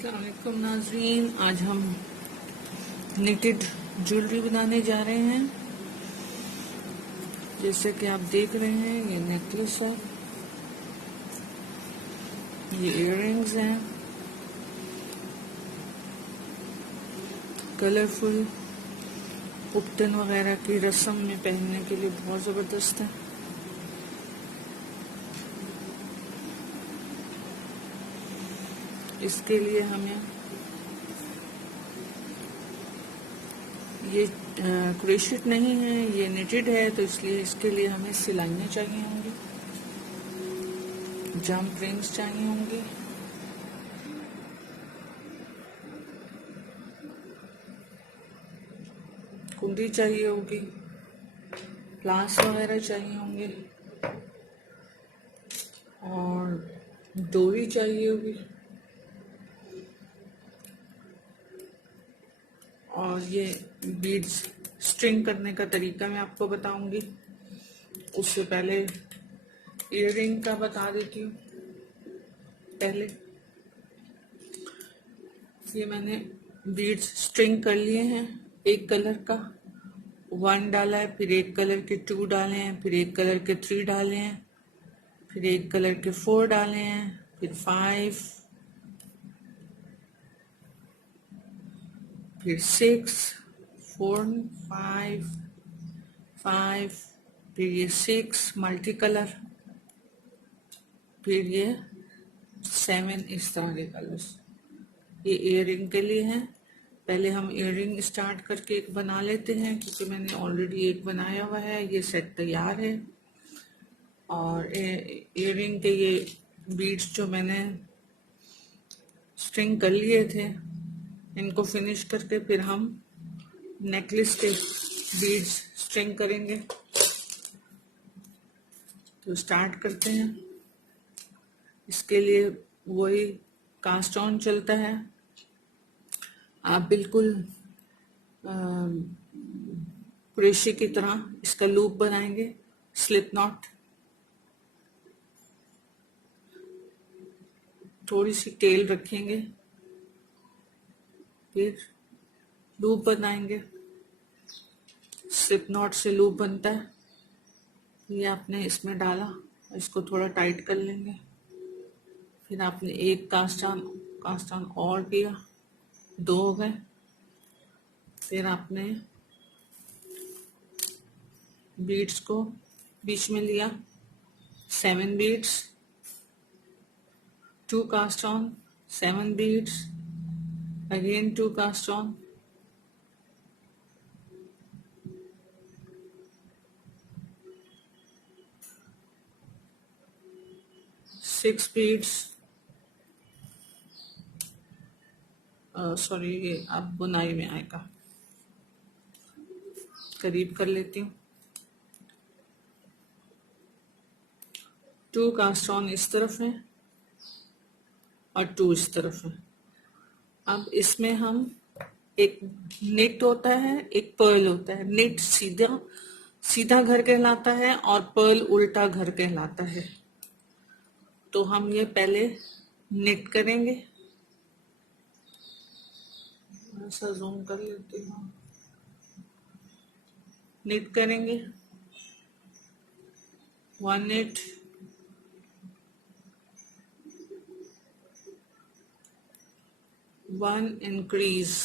अस्सलामुअलैकुम नाजरीन, आज हम निटेड ज्वेलरी बनाने जा रहे हैं। जैसे कि आप देख रहे हैं, ये नेकलेस है, ये इयररिंग्स हैं, कलरफुल उपटन वगैरह की रस्म में पहनने के लिए बहुत ज़बरदस्त है। इसके लिए हमें ये क्रोशेट नहीं है, ये निटेड है, तो इसलिए इसके लिए हमें सिलाइयाँ चाहिए होंगी, जंप रिंग्स चाहिए होंगी, कुंडी चाहिए होगी, प्लास वगैरह चाहिए होंगे और डोरी चाहिए होगी। और ये बीड्स स्ट्रिंग करने का तरीका मैं आपको बताऊंगी। उससे पहले इयररिंग का बता देती हूँ। पहले ये मैंने बीड्स स्ट्रिंग कर लिए हैं। एक कलर का 1 डाला है, फिर एक कलर के 2 डाले हैं, फिर एक कलर के 3 डाले हैं, फिर एक कलर के 4 डाले हैं, फिर 5, फिर 6, 4, 5, 5, फिर ये 6 मल्टी कलर, फिर ये 7 इस तरह के कलर्स। ये इयररिंग के लिए हैं। पहले हम इयररिंग स्टार्ट करके एक बना लेते हैं, क्योंकि मैंने ऑलरेडी एक बनाया हुआ है, ये सेट तैयार है। और इयररिंग के ये बीड्स जो मैंने स्ट्रिंग कर लिए थे, इनको फिनिश करके फिर हम नेकलेस के बीड्स स्ट्रिंग करेंगे। तो स्टार्ट करते हैं। इसके लिए वही कास्ट ऑन चलता है। आप बिल्कुल क्रोशे की तरह इसका लूप बनाएंगे, स्लिप नॉट, थोड़ी सी टेल रखेंगे, फिर लूप बनाएंगे। स्लिप नॉट से लूप बनता है। ये आपने इसमें डाला, इसको थोड़ा टाइट कर लेंगे। फिर आपने एक कास्ट ऑन और किया, 2 हो गए। फिर आपने बीड्स को बीच में लिया, 7 beads, 2 cast on, 7 beads, again 2 cast on, 6 beads. Sorry, ये अब बुनाई में आएगा, करीब कर लेती हूँ। 2 कास्ट ऑन इस तरफ है और 2 इस तरफ है। अब इसमें हम, एक निट होता है, एक पर्ल होता है। निट सीधा सीधा घर कहलाता है और पर्ल उल्टा घर कहलाता है। तो हम ये पहले निट करेंगे। ऐसा जूम कर लेती हूँ। निट करेंगे, 1 निट, 1 इंक्रीज,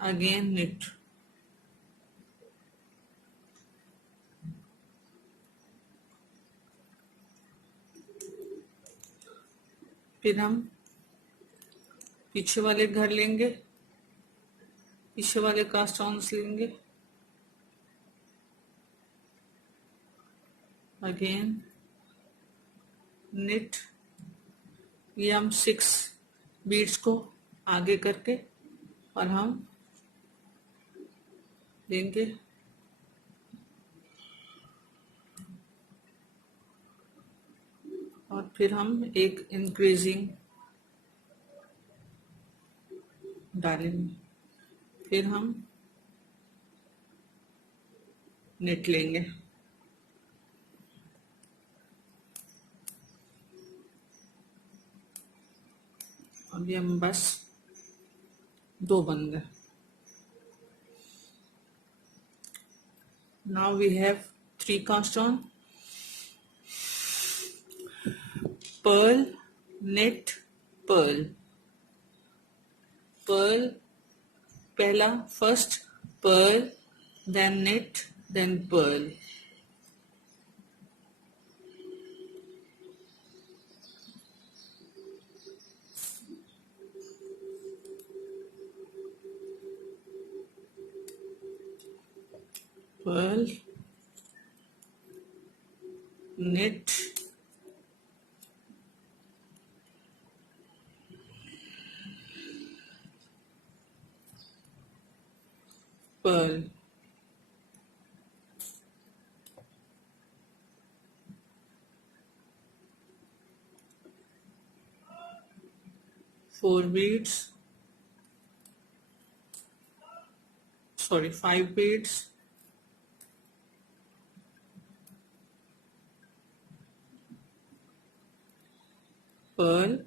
अगेन निट, फिर हम पीछे वाले घर लेंगे, पीछे वाले कास्ट ऑन्स लेंगे, अगेन निट। ये हम 6 बीड्स को आगे करके और हम लेंगे, और फिर हम एक इंक्रीजिंग डालेंगे। फिर हम नेट लेंगे। अभी हम बस 2 बन गए। Now we have 3 cast on: pearl, knit, pearl. Pearl पहला first pearl, then knit, then pearl. Pearl, knit, pearl. Four beads, sorry, 5 beads, pearl,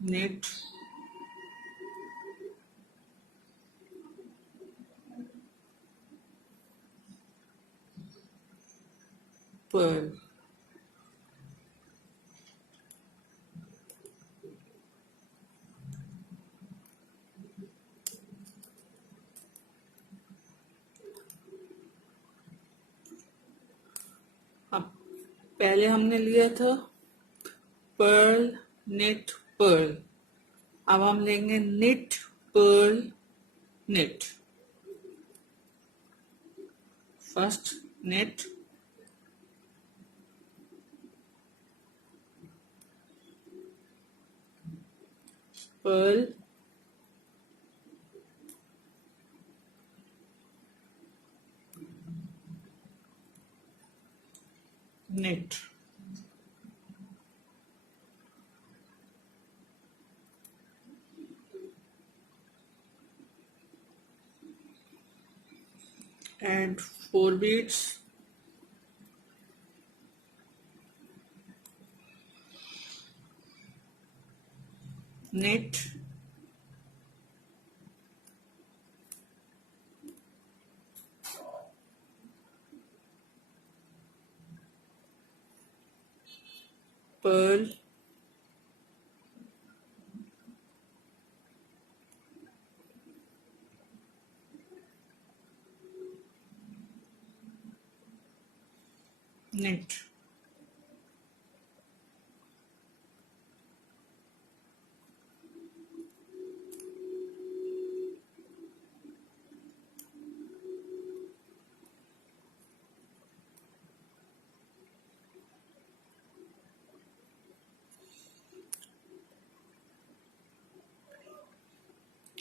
knit, pearl. अब पहले हमने लिया था pearl, knit, pearl. अब हम लेंगे knit, pearl, knit. First knit, pearl, knit. Add 4 beads, knit, pearl, knit.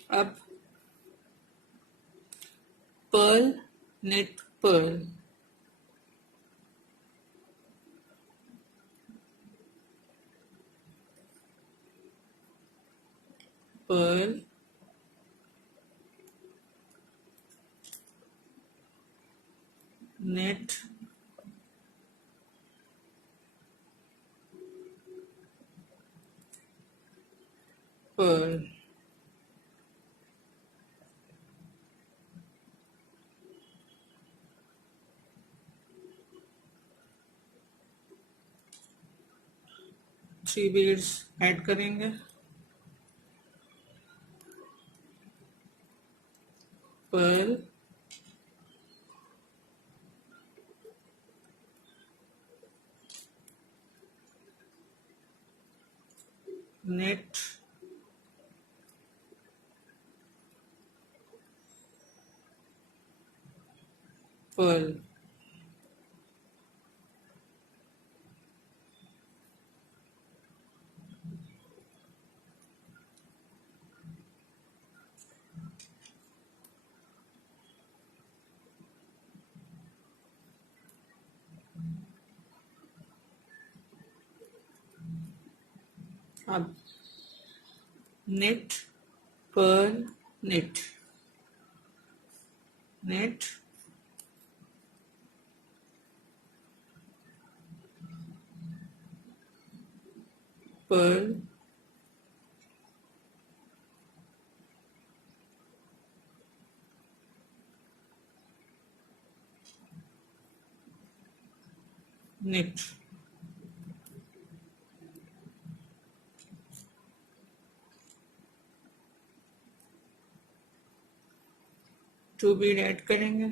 अब pearl, knit, pearl. Pearl, knit, pearl. Three beads add करेंगे, पर्ल, नेट, पर्ल. अब knit, pearl, knit, knit, pearl, knit. Two bead add करेंगे,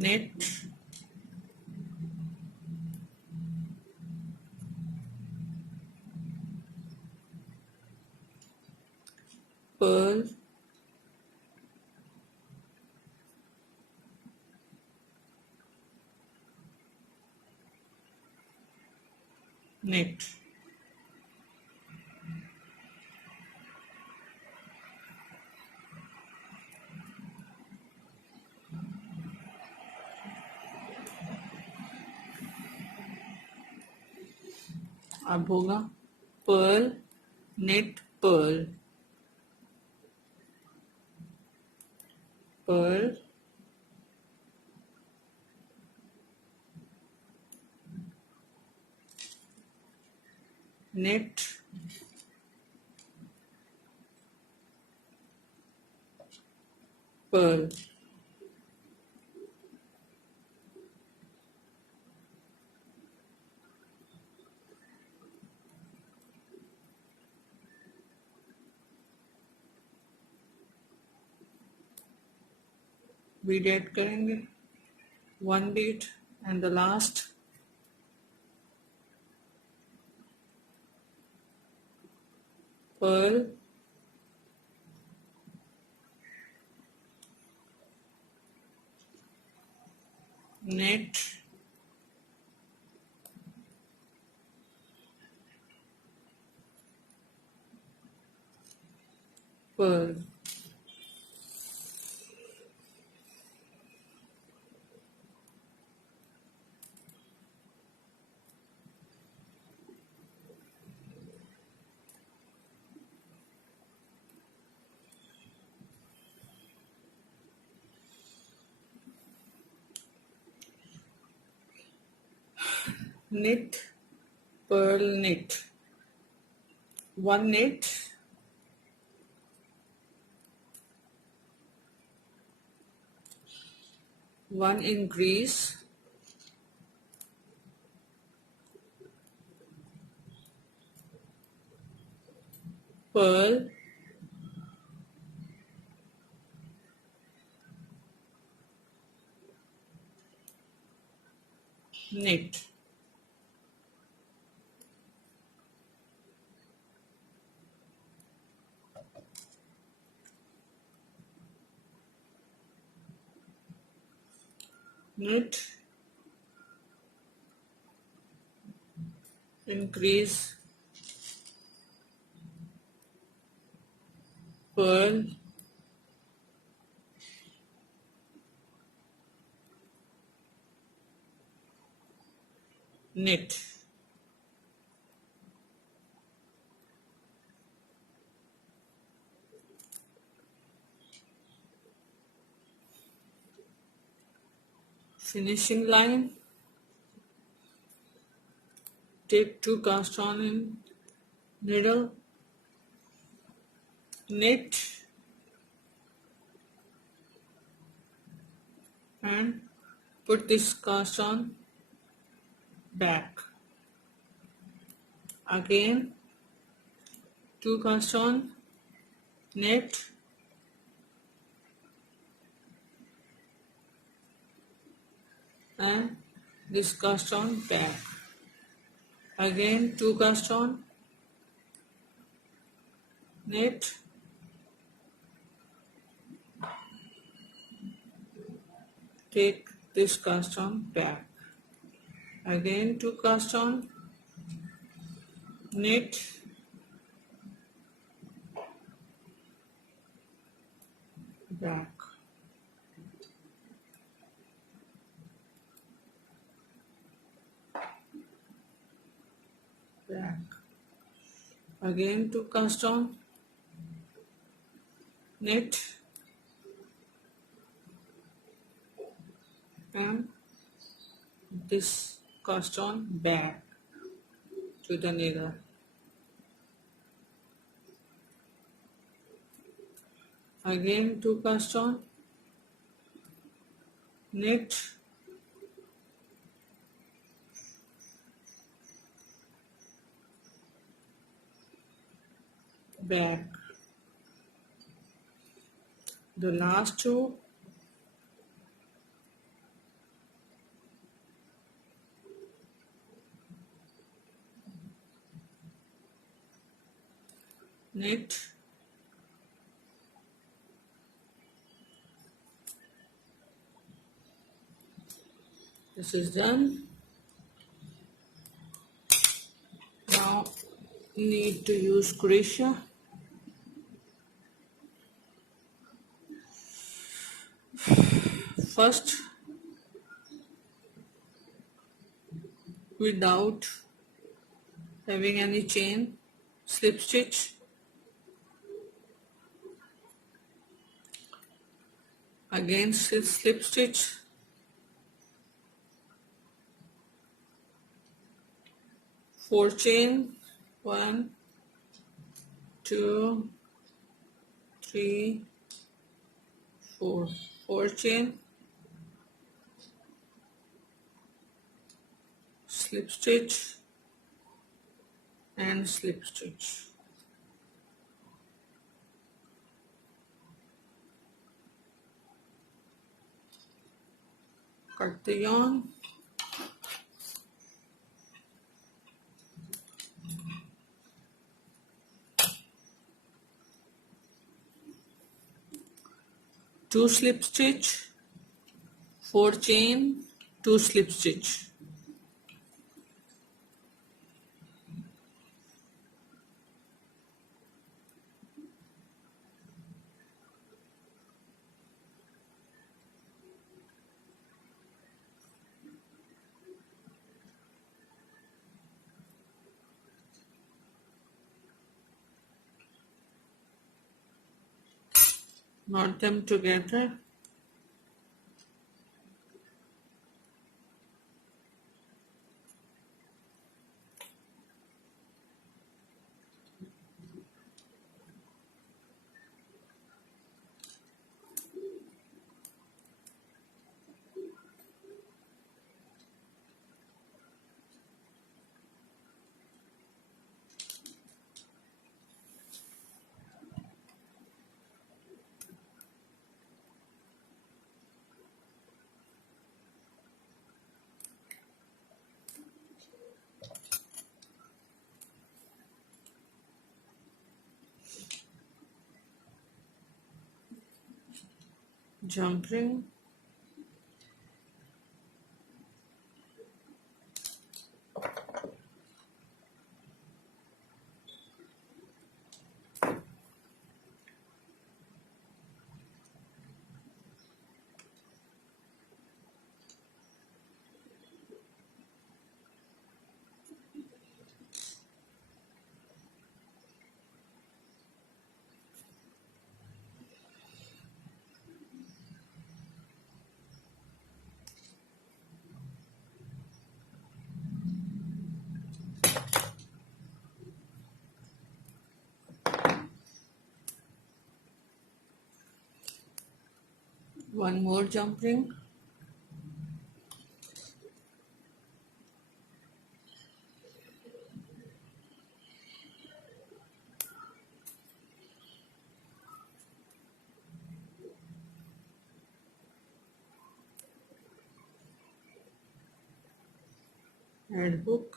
knit, pearl, knit. अब होगा pearl, knit, pearl, pearl, knit, pearl. Bead add करेंगे, one bead and the last, pearl, knit, pearl. Knit, pearl, knit, one knit, one increase, pearl, knit. Knit, increase, pearl, knit. Finishing line, take 2 cast on in needle, knit and put this cast on back. Again 2 cast on, knit and this cast on back. Again 2 cast on, knit, take this cast on back. Again 2 cast on, knit, back. back. Again to cast on, knit, and this cast on back to the needle. Again to cast on, knit, back. The last two, knit, this is done. Now need to use crochet. First, without having any chain, slip stitch, again slip stitch, four chain, 1, 2, 3, 4, 4 chain, slip stitch and slip stitch. Cut the yarn. Two slip stitch, 4 chain, 2 slip stitch. Knot them together. Jump ring, one more jump ring, add hook,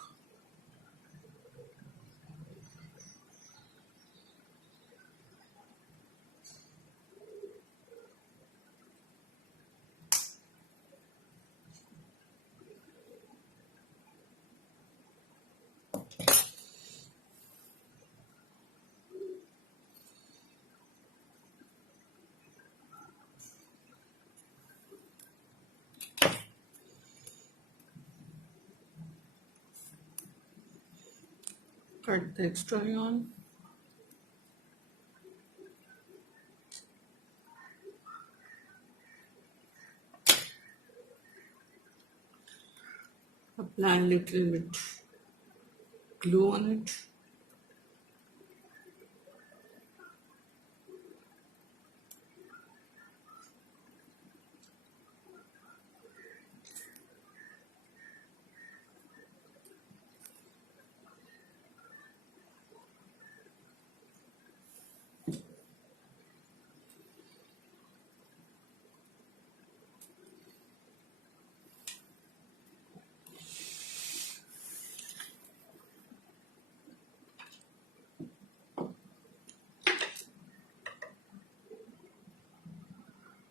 cut the extra yarn. Apply a little bit glue on it.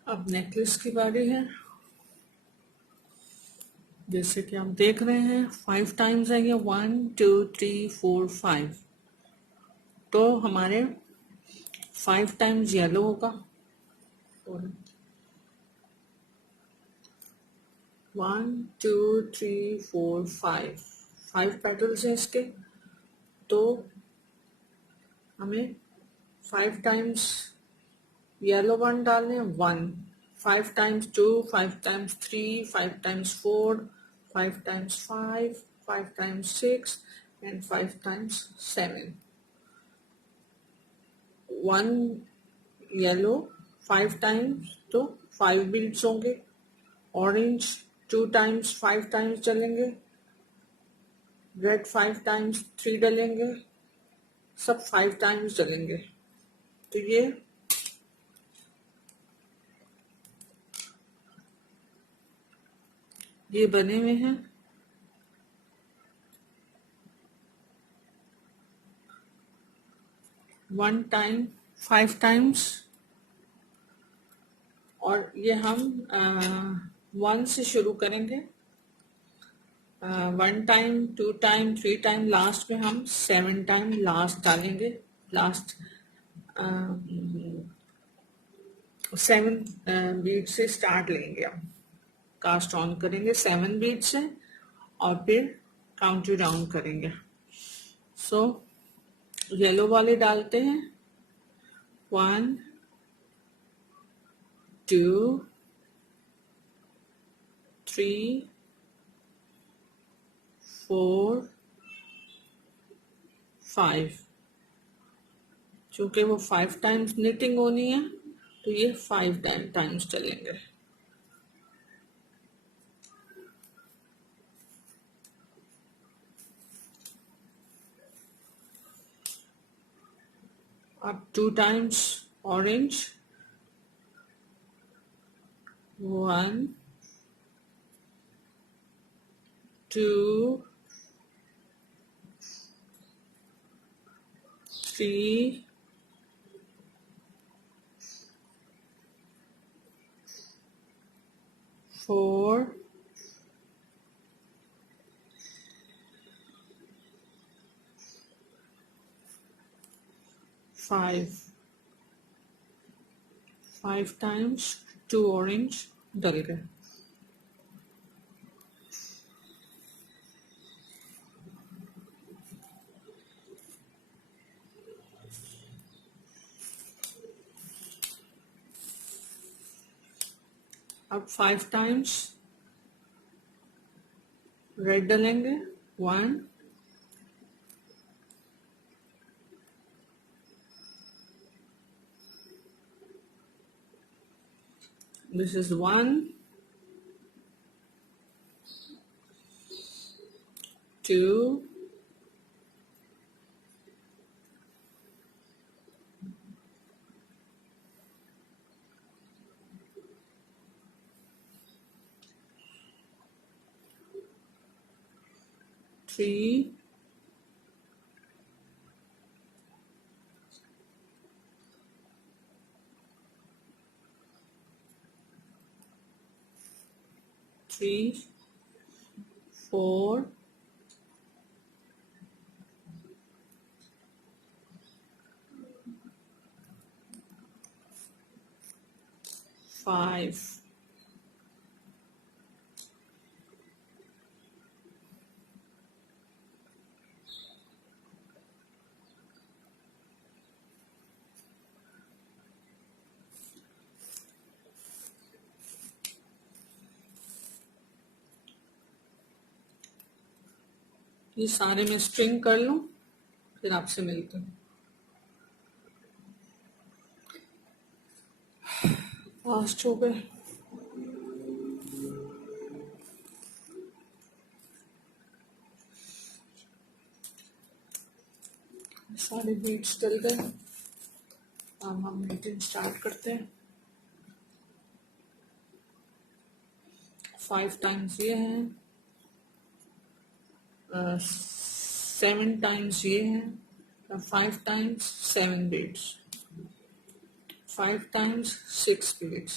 अब necklace की बारी है। जैसे कि आप देख रहे हैं 5 टाइम्स है ये, 1 2 3 4 5। तो हमारे 5 टाइम्स येलो होगा। 1 2 3 4 5 पेटल्स हैं इसके। तो हमें 5 टाइम्स येलो वन डालने हैं, 1। 5 times 2, 5 times 3, 5 times 4, 5 times 5, 5 times 6 and 5 times 7। 1 yellow 5 times तो 5 बीड्स होंगे। ऑरेंज 2 टाइम्स 5 टाइम्स चलेंगे। Red 5 times 3 डलेंगे। सब 5 टाइम्स डलेंगे। तो ये बने हुए हैं। 1 टाइम 5 टाइम्स, और ये हम 1 से शुरू करेंगे। 1 टाइम 2 टाइम 3 टाइम, लास्ट में हम 7 टाइम लास्ट डालेंगे। लास्ट 7 बीट से स्टार्ट लेंगे। हम कास्ट ऑन करेंगे 7 बीट से और फिर काउंट डाउन करेंगे। सो येलो वाले डालते हैं 1 2 3 4 5। चूंकि वो 5 टाइम्स निटिंग होनी है तो ये 5 टाइम्स चलेंगे। अब 2 टाइम्स ऑरेंज, 1 2 3 4 5 टाइम्स 2 ऑरेंज डल गए। अब 5 टाइम्स रेड डलेंगे, 1 this is 1 2 3 3 4 5 ये सारे मैं स्ट्रिंग कर लूं, फिर आपसे मिलते हैं। फास्ट हो गए। सारे बीट्स डल गए। अब हम मीटिंग स्टार्ट करते हैं। 5 टाइम्स ये है, 7 टाइम्स ये है, 5 times 7 beads, 5 times 6 beads,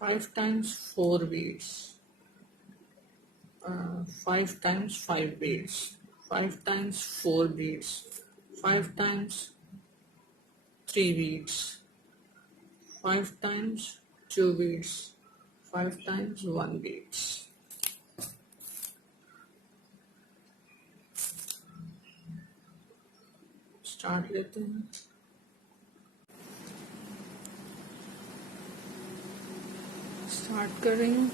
5 times 4 beads, 5 times 5 beats, 5 times 4 beats, 5 times 3 beats, 5 times 2 beats, 5 times 1 beats. Start लेते हैं। स्टार्ट कर रही हूँ।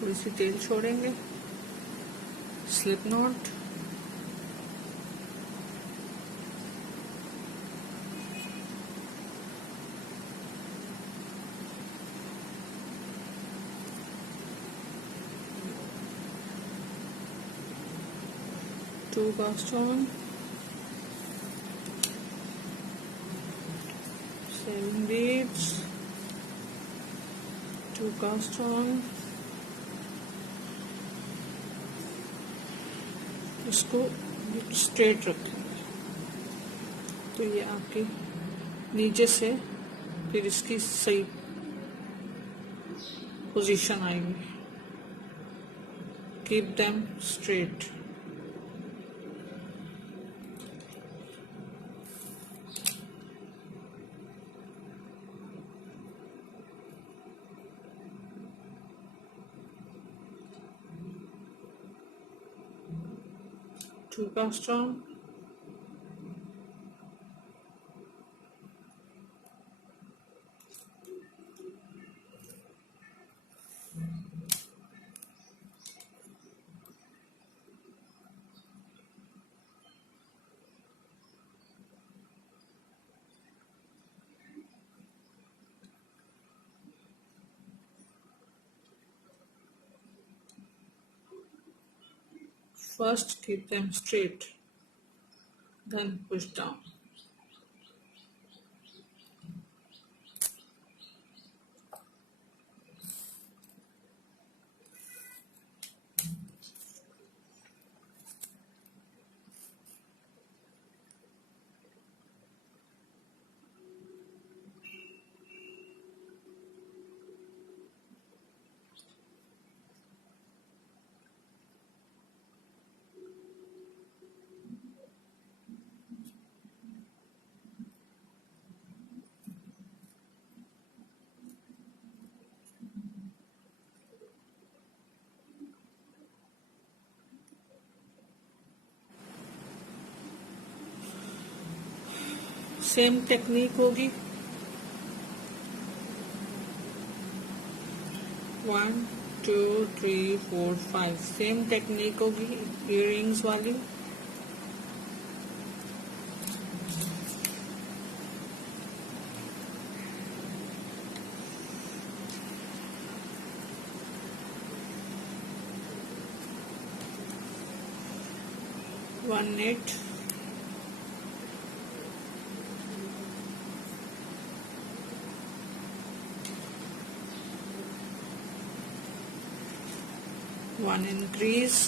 थोड़ी सी तेल छोड़ेंगे। Slip knot, two cast on, 7 beats, 2 cast on, इसको स्ट्रेट रखेंगे तो ये आपकी नीचे से फिर इसकी सही पोजीशन आएगी। Keep them straight. Two cast on, first keep them straight, then push down. Same technique होगी। 1 2 3 4 5 सेम टेक्निक होगी इयरिंग्स वाली। One knit, one increase,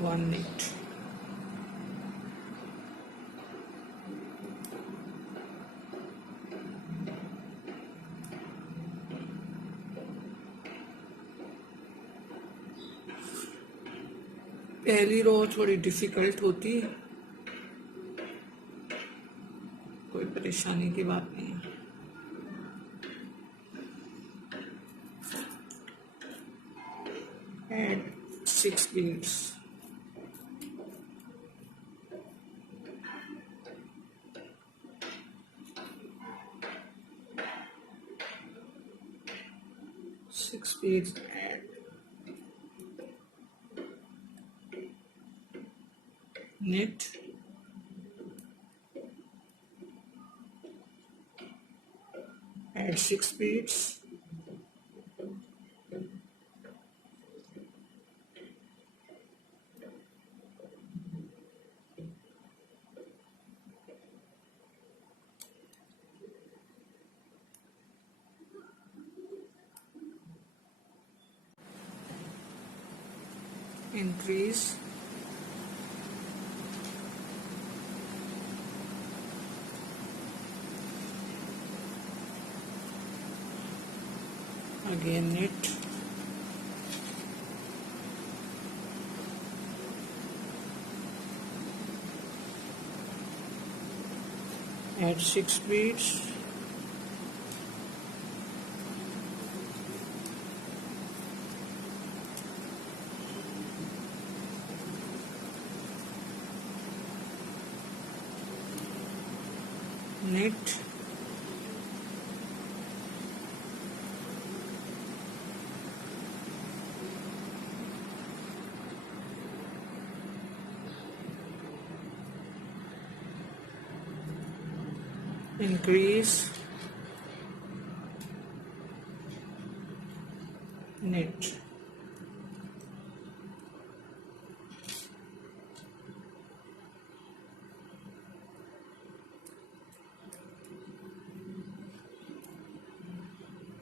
one knit, पहली रो थोड़ी डिफिकल्ट होती है, कोई परेशानी की बात नहीं है। Add 6 beads, 6 beads, add knit, add 6 beads, increase, again knit, add 6 beads, knit, increase, knit,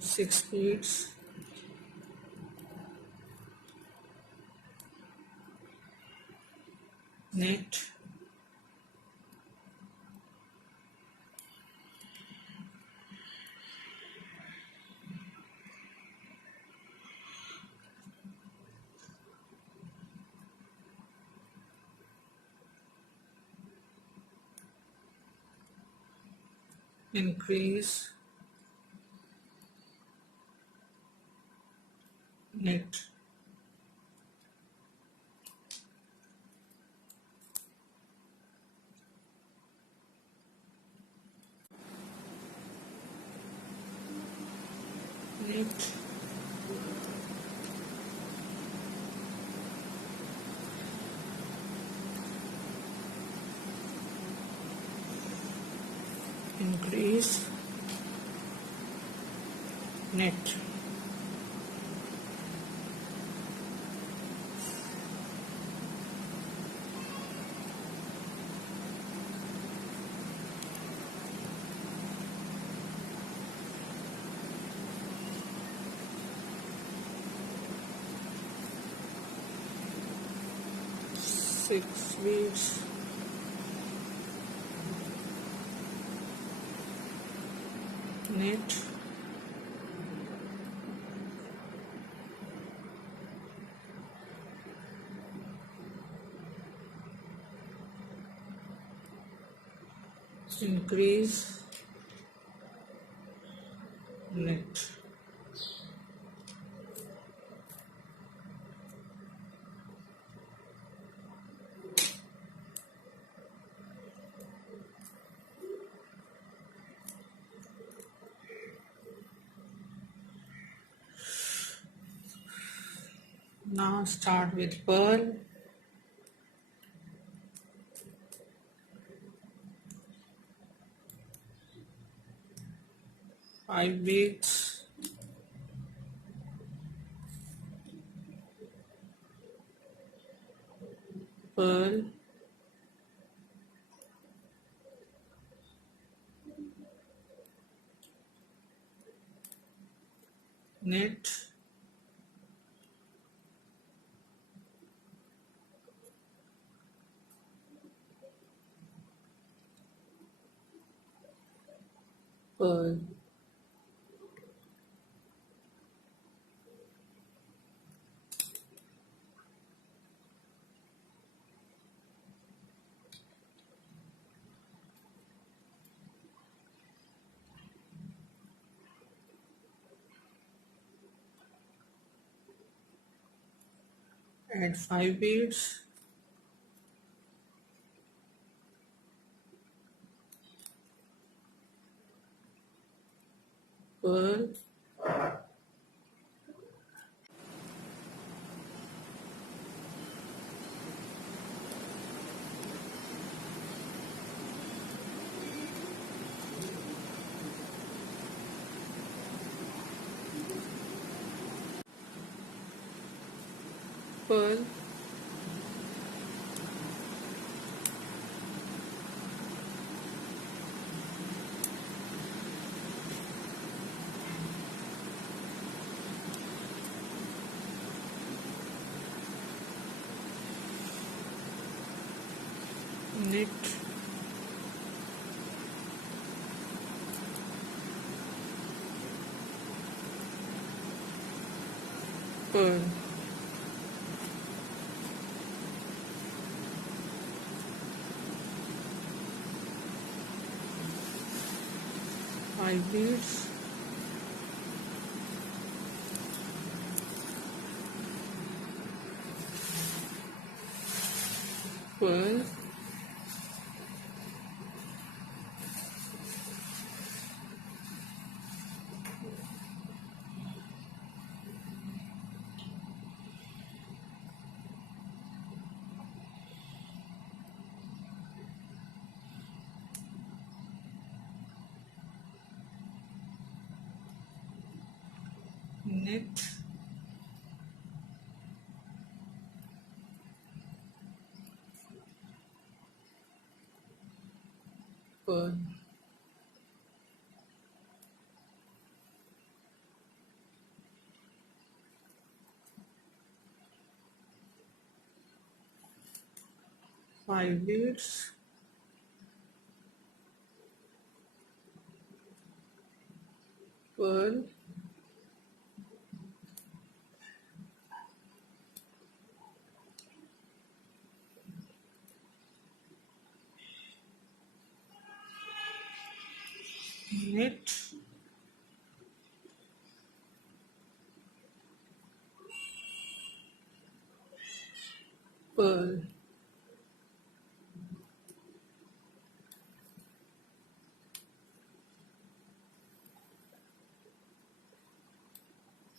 six beads, knit, increase, knit, knit, increase, knit, six beads, knit, increase, knit, now start with pearl, 5 beads, pearl, knit, pearl, add 5 beads, pearl, pearl, knit, pearl, 5 beads, pearl, knit, pearl, 5 beads, pearl, knit, pearl,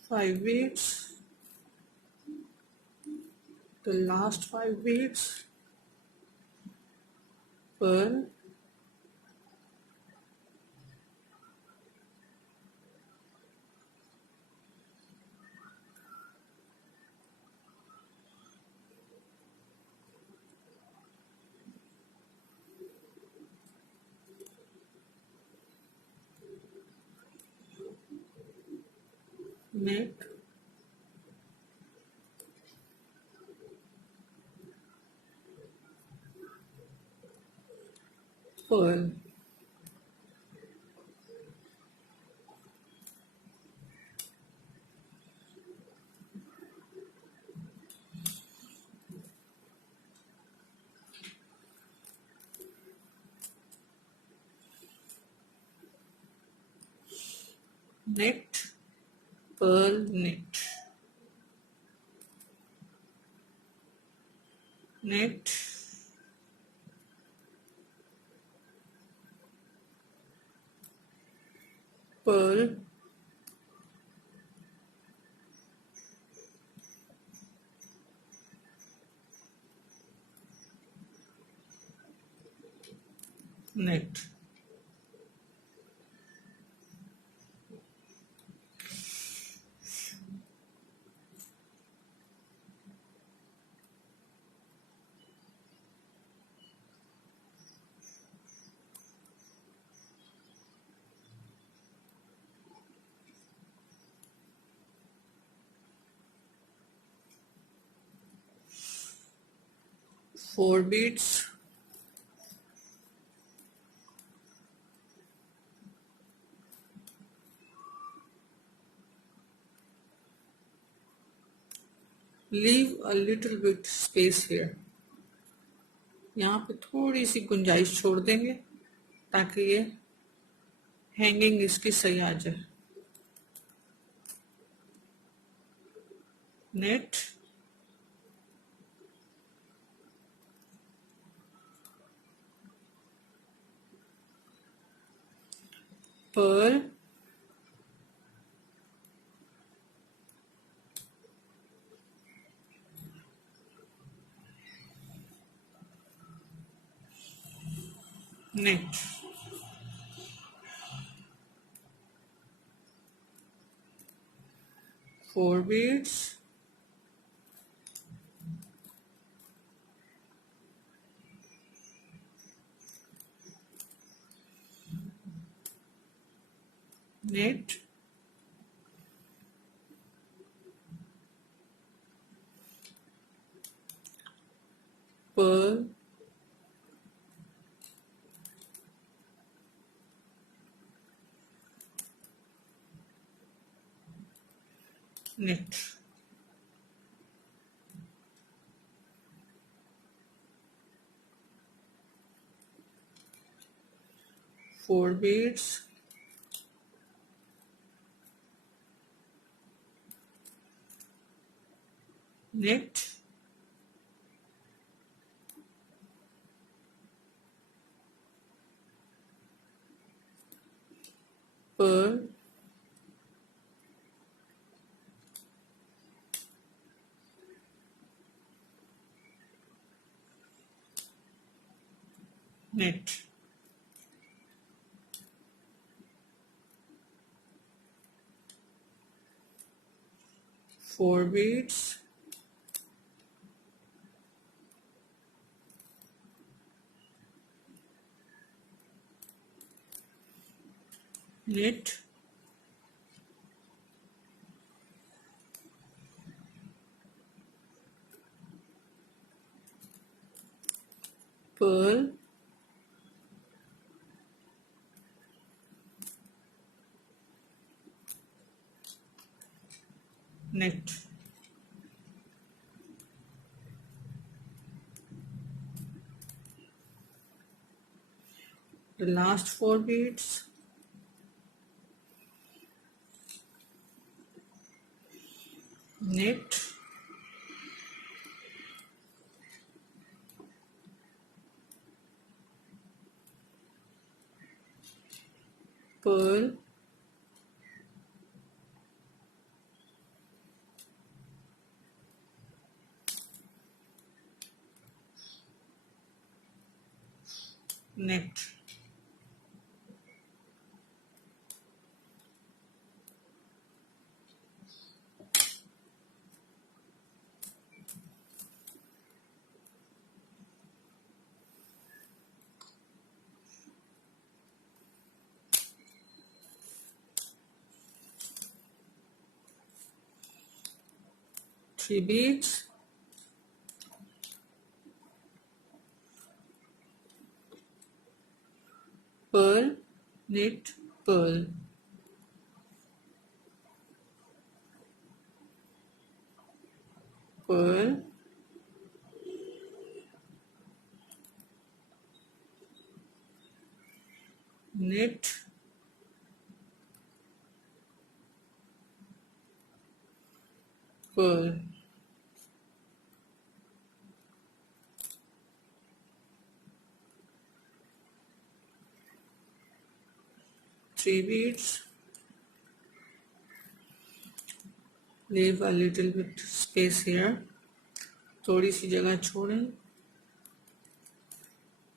5 beads, the last 5 beads, pearl, knit, pearl, knit, pearl, knit, knit, pearl, knit. Four beads, leave a little bit space here. यहाँ पे थोड़ी सी गुंजाइश छोड़ देंगे ताकि ये hanging इसकी सही आ जाए. Knit, purl, knit. 4 beads, net, pearl, net. 4 beads, net, pearl, net. Four beads, net, pearl, net. The last 4 beads, net, pearl, net. Three beads, pearl, net, pearl, pearl, net, pearl. Three beads, leave a little bit space here, थोड़ी सी जगह छोड़ें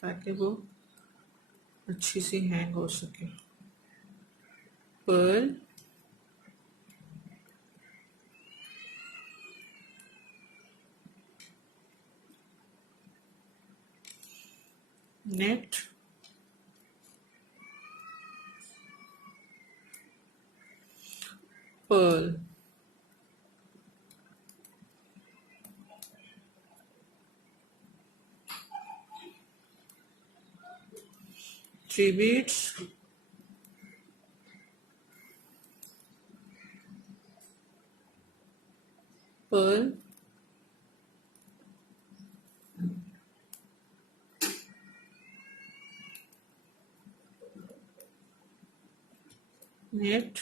ताकि वो अच्छी सी hang हो सके. Pearl, net, pearl. Three beads, pearl, net,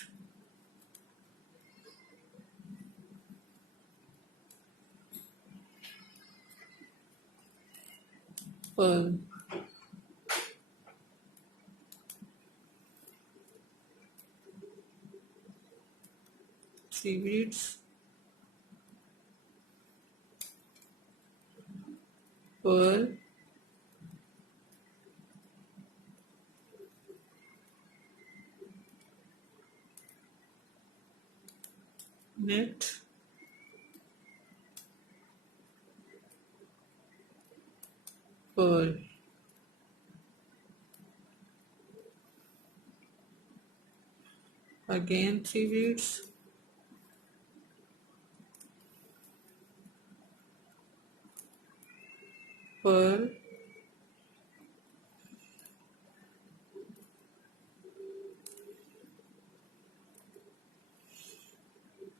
pearl. Three beads, pearl, net, pearl. again 3 beads, pearl,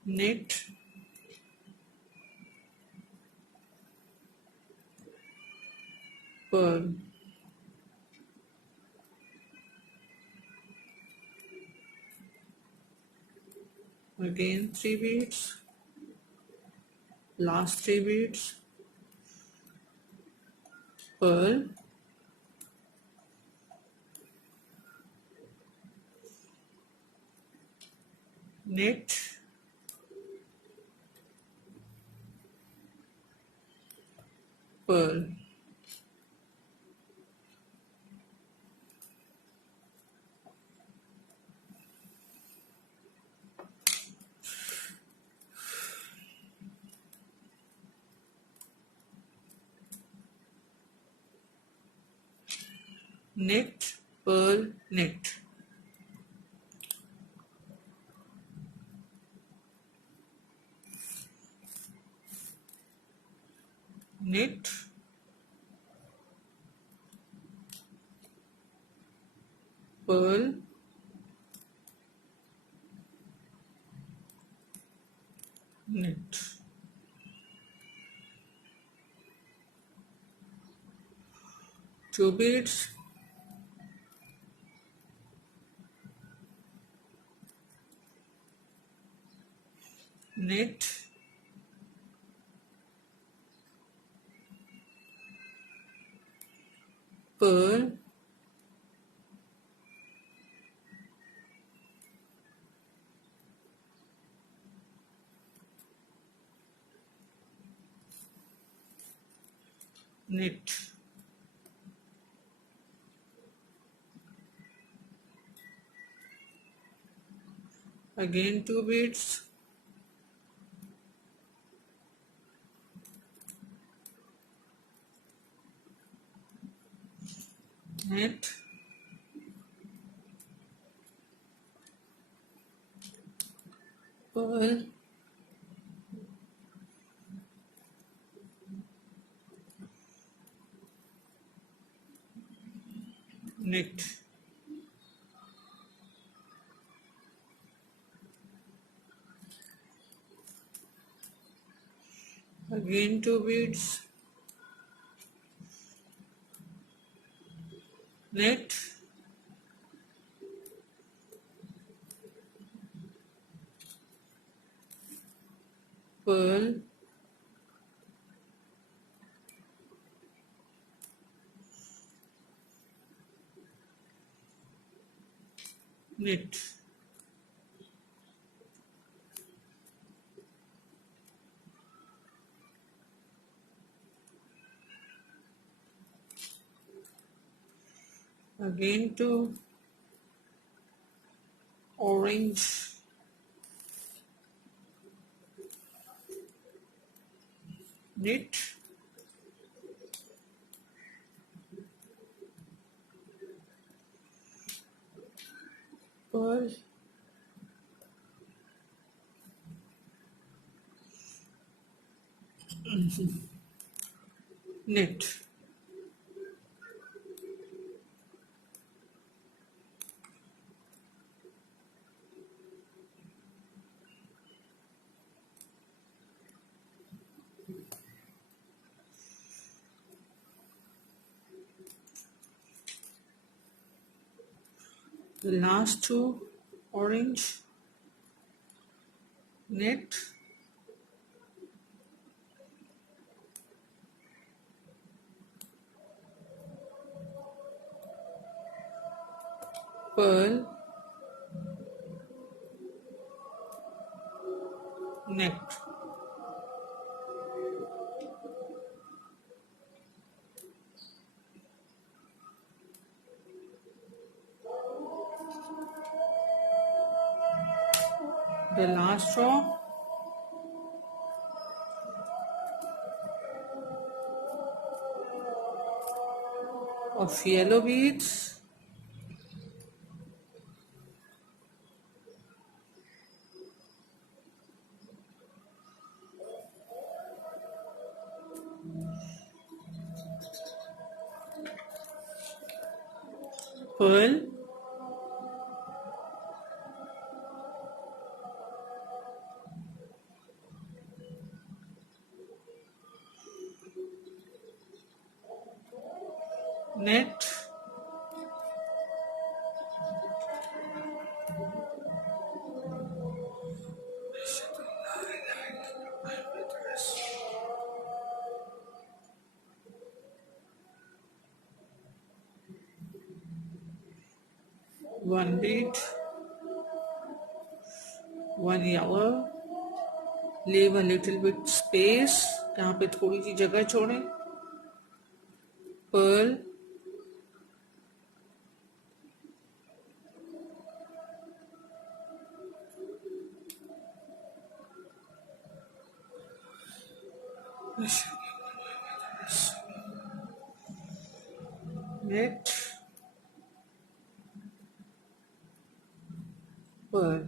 knit, pearl, again 3 beads, last 3 beads, pearl, knit, pearl, knit, pearl, knit, knit, pearl, knit. 2 beads, knit, pearl, knit, again 2 beads, knit, pearl, knit, again 2 beads, knit, pearl, knit, again 2 orange, knit, pearl, knit. The last 2 orange, knit, pearl, knit. The last row of yellow beads, pearl, net, one bead, one yellow, leave a little bit space, यहाँ पे थोड़ी सी जगह छोड़ें, pearl, net, pearl.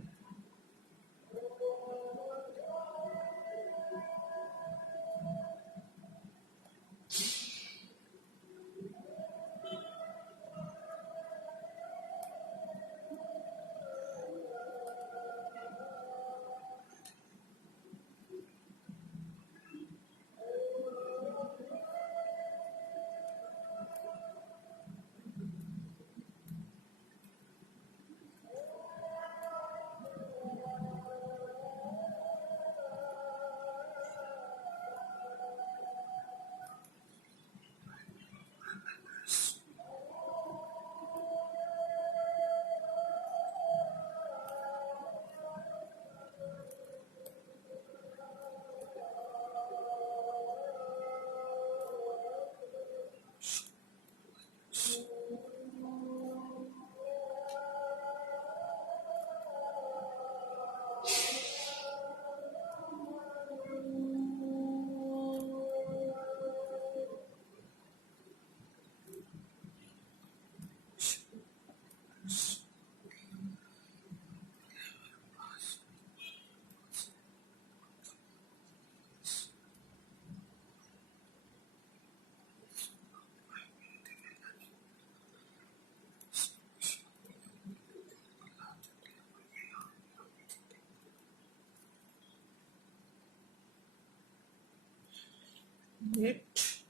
Net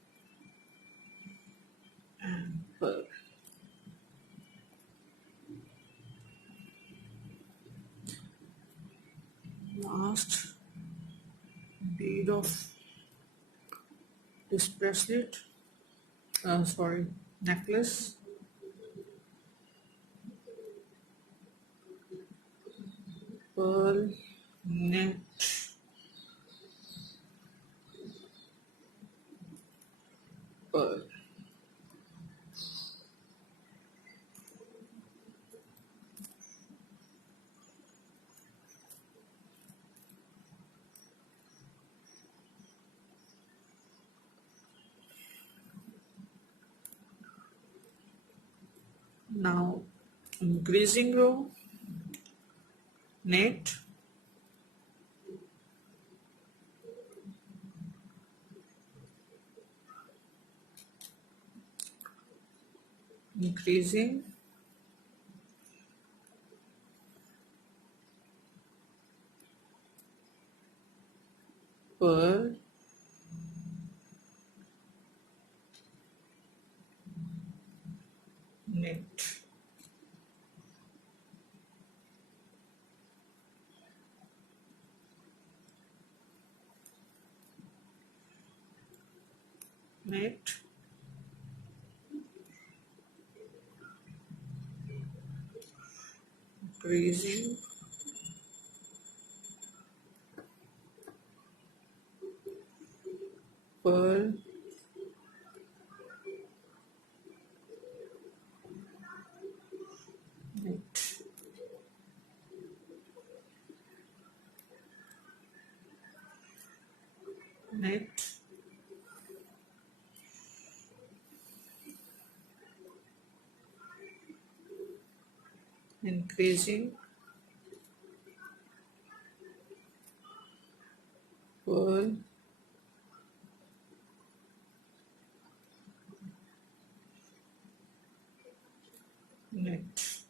and pearl. Last bead of this bracelet, sorry, necklace, pearl, net, pearl. Now increasing row, net, increasing, pearl, net, net, increasing, pearl, net, net, increasing, pearl, net,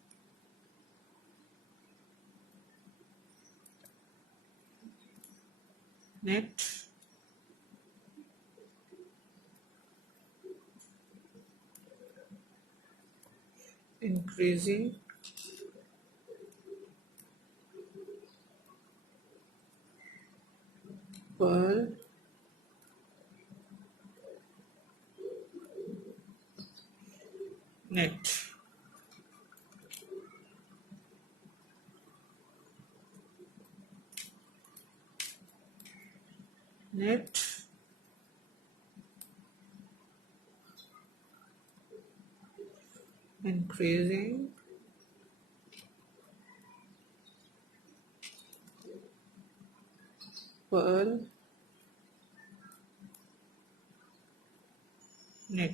net, increasing, pearl, net, net, increasing, pearl, net,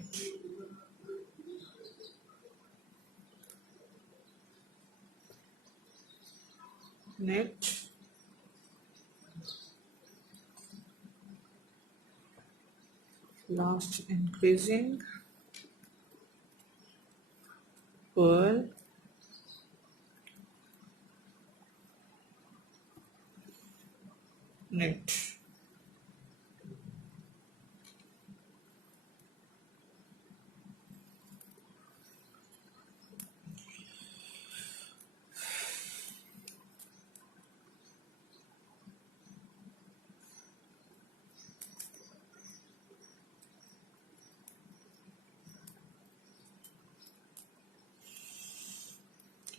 net, last increasing, pearl, net.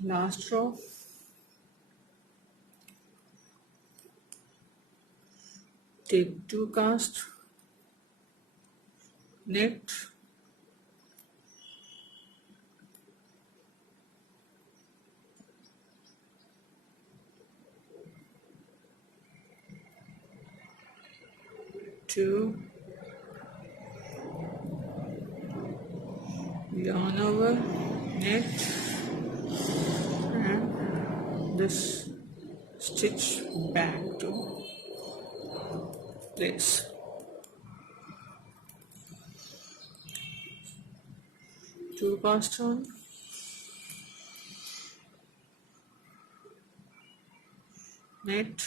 Last row, take 2 cast, net, two, yarn over, net, and this stitch back to place. Two cast on, net,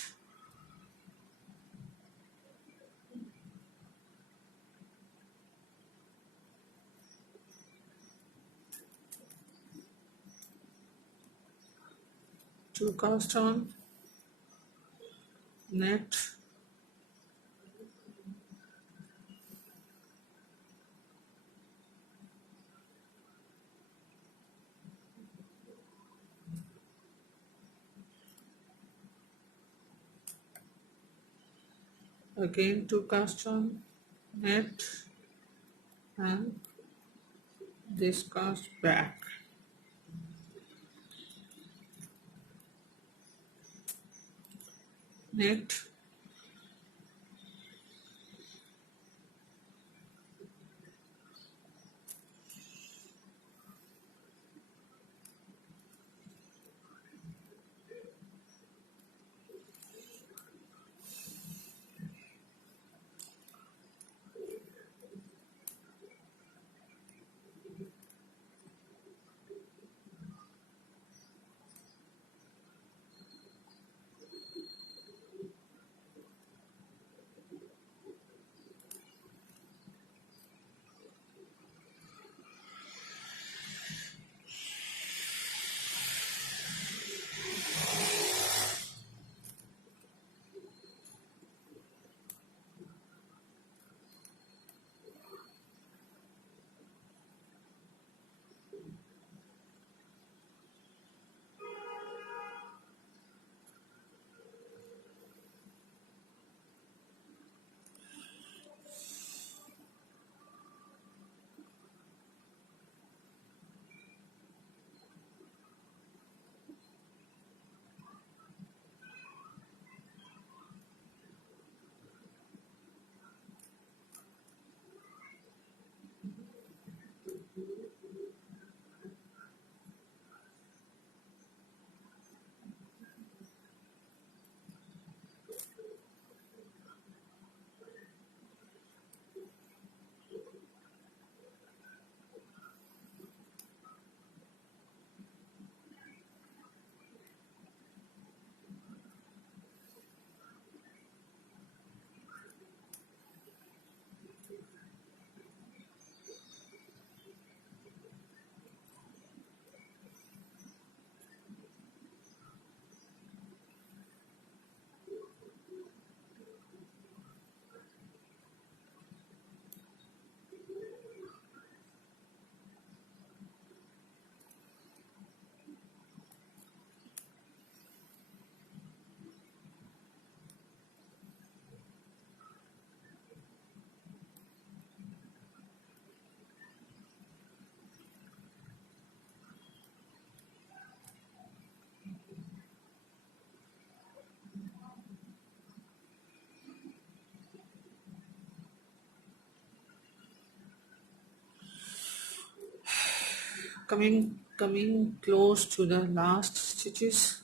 two cast on, net, again 2 cast on, net, and this cast back, net, coming close to the last stitches.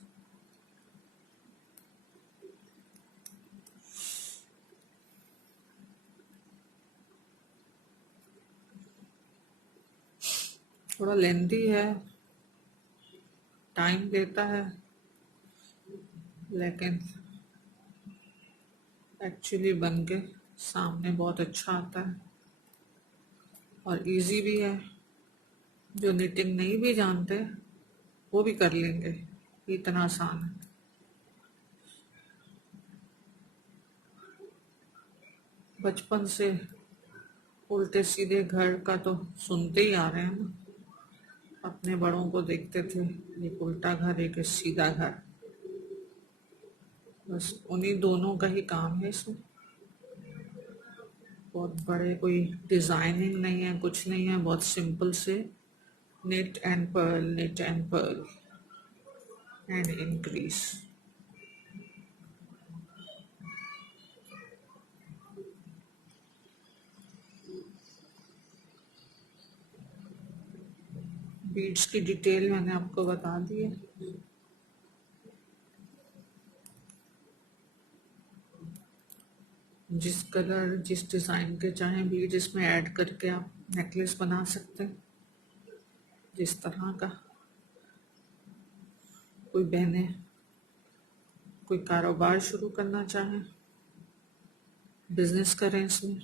थोड़ा lengthy है, time लेता है, लेकिन actually बन के सामने बहुत अच्छा आता है और इजी भी है। जो निटिंग नहीं भी जानते वो भी कर लेंगे, इतना आसान है। बचपन से उल्टे सीधे घर का तो सुनते ही आ रहे हैं ना, अपने बड़ों को देखते थे, एक उल्टा घर एक सीधा घर, बस उन्हीं दोनों का ही काम है इसमें। बहुत बड़े कोई डिजाइनिंग नहीं है, कुछ नहीं है, बहुत सिंपल से knit and purl, knit and purl and increase। Beads की डिटेल मैंने आपको बता दी है। जिस कलर जिस डिज़ाइन के चाहे बीड इसमें ऐड करके आप नेकलेस बना सकते हैं। जिस तरह का कोई बहने कोई कारोबार शुरू करना चाहे, बिजनेस करें इसमें,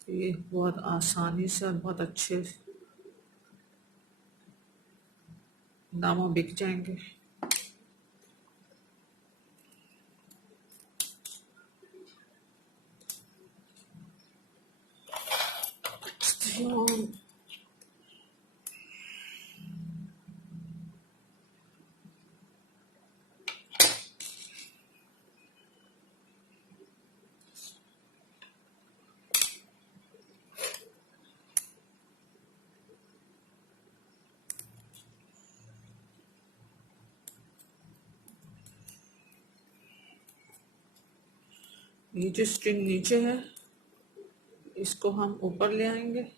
तो ये बहुत आसानी से और बहुत अच्छे दामों बिक जाएंगे। तो ये जो स्ट्रिंग नीचे है इसको हम ऊपर ले आएंगे।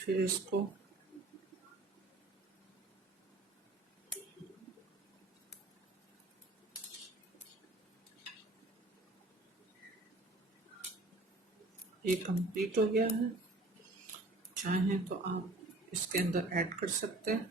फिर इसको ये कंप्लीट हो गया है। चाहें तो आप इसके अंदर ऐड कर सकते हैं।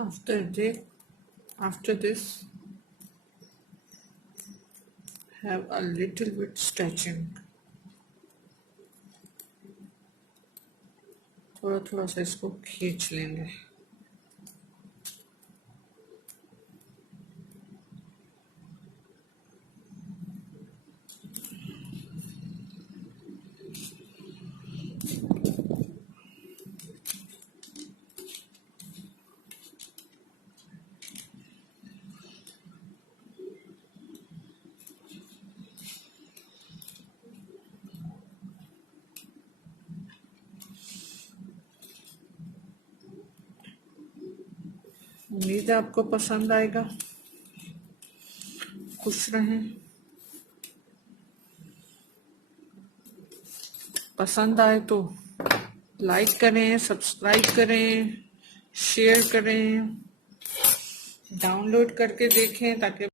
After this, have a little bit stretching. थोड़ा थोड़ा सा इसको खींच लेंगे। उम्मीद है आपको पसंद आएगा। खुश रहें। पसंद आए तो लाइक करें, सब्सक्राइब करें, शेयर करें, डाउनलोड करके देखें ताकि